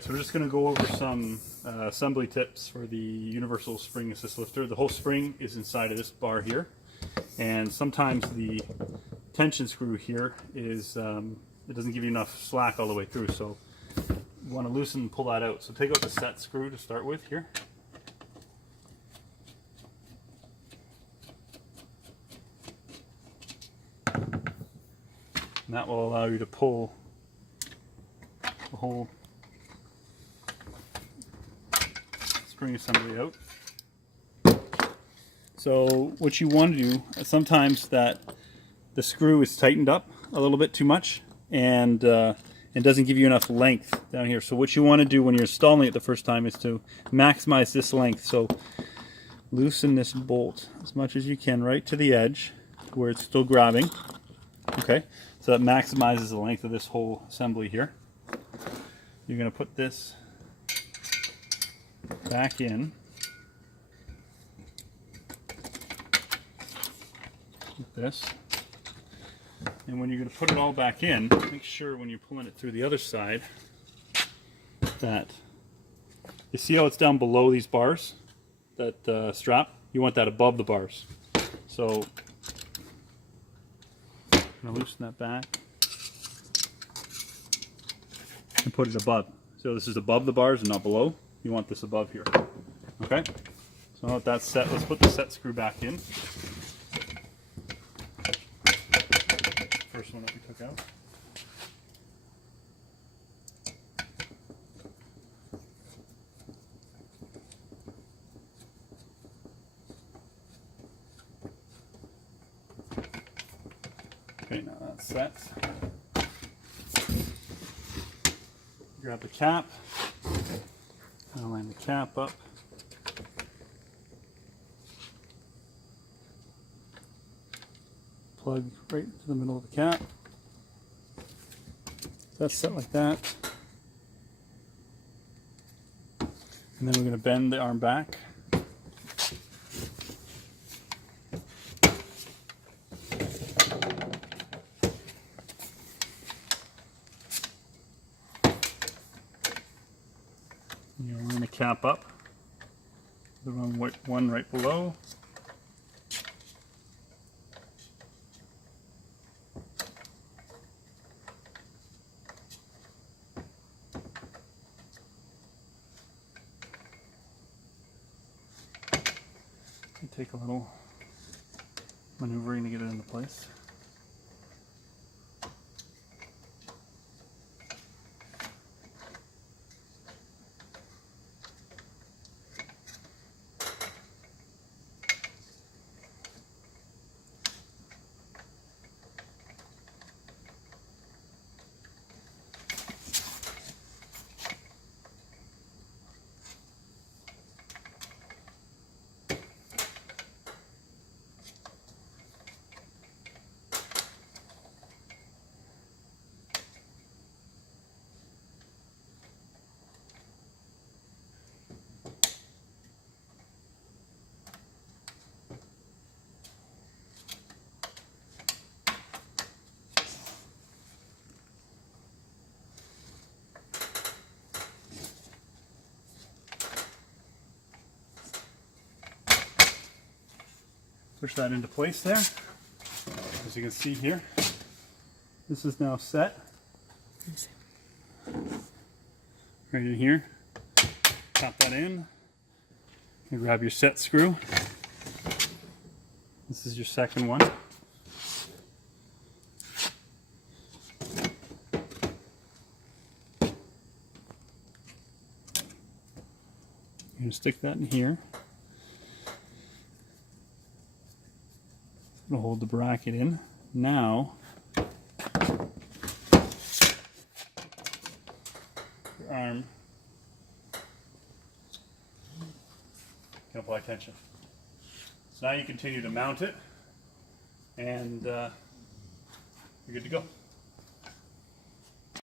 So we're just going to go over some assembly tips for the universal spring assist lifter. The whole spring is inside of this bar here, and sometimes the tension screw here is it doesn't give you enough slack all the way through, so you want to loosen and pull that out. So take out the set screw to start with here. And that will allow you to pull the whole spring assembly out. So what you want to do, sometimes that the screw is tightened up a little bit too much, and it doesn't give you enough length down here. So what you want to do when you're installing it the first time is to maximize this length. So loosen this bolt as much as you can right to the edge where it's still grabbing. Okay, so that maximizes the length of this whole assembly here. You're going to put this back in with this, and when you're going to put it all back in, make sure when you're pulling it through the other side that you see how it's down below these bars, that strap, you want that above the bars. So I'm going to loosen that back and put it above. So this is above the bars and not below. You want this above here. Okay? So now that that's set, let's put the set screw back in. First one that we took out. Okay, now that's set. Grab the cap. I'll line the cap up. Plug right into the middle of the cap. That's set like that. And then we're going to bend the arm back. You line the cap up, the one right below. And take a little maneuvering to get it into place. Push that into place there. As you can see here, this is now set. Right in here. Pop that in. You grab your set screw. This is your second one. You're going to stick that in here. It'll hold the bracket in. Now, your arm can apply tension. So now you continue to mount it, and you're good to go.